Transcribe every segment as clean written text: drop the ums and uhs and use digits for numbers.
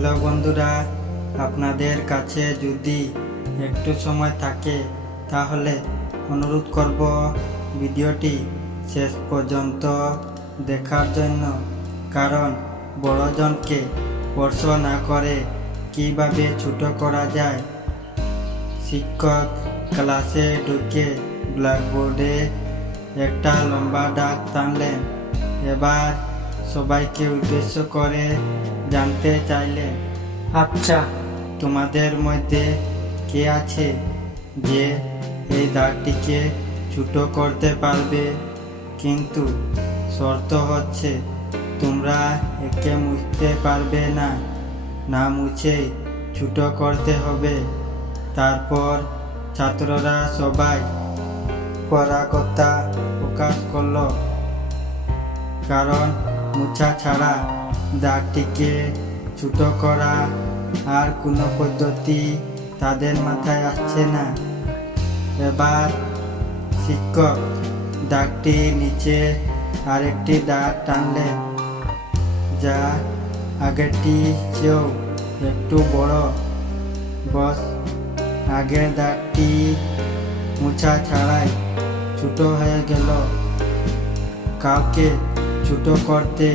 Hello বন্ধুরা, আপনাদের কাছে যদি একটু সময় থাকে তাহলে অনুরোধ করব ভিডিওটি শেষ পর্যন্ত দেখার জন্য। কারণ বড়জনকে স্পর্শ না করে কিভাবে ছোট করা যায়। শিক্ষক ক্লাসে ঢুকে ব্ল্যাকবোর্ডে একটা লম্বা দাগ টানলেন। এবার সবাইকে উদ্দেশ্য করে জানতে চাইলেন, আচ্ছা, তোমাদের মধ্যে কে আছে যে এই দাগটিকে ছোট করতে পারবে? কিন্তু শর্ত হচ্ছে তোমরা একে মুছতে পারবে না, না মুছেই ছোট করতে হবে। তারপর ছাত্ররা সবাই পরাগতা প্রকাশ করলো, কারণ মুছা ছাড়া দাগটিকে ছোট করা আর কোনো পদ্ধতি তাদের মাথায় আসছে না। এবার শিক্ষক দাগটির নিচে আরেকটি দাগ টানলেন, যা আগেরটি চেয়েও একটু বড়। বস, আগের দাগটি মুছা ছাড়াই ছোট হয়ে গেল। কাউকে ছোট করতে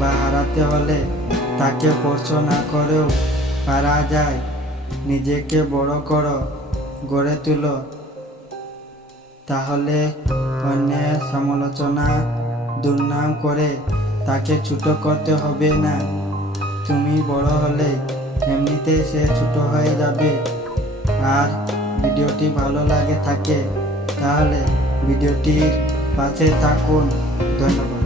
বা হারাতে হলে তাকে স্পর্শ না করেও পারা যায়। নিজেকে বড় করো, গড়ে তুলো, তাহলে অন্যের সমালোচনা দুর্নাম করে তাকে ছোট করতে হবে না। তুমি বড় হলে এমনিতেই সে ছোট হয়ে যাবে। আর ভিডিওটি ভালো লাগে থাকে তাহলে ভিডিওটির পাশে থাকুন। ধন্যবাদ।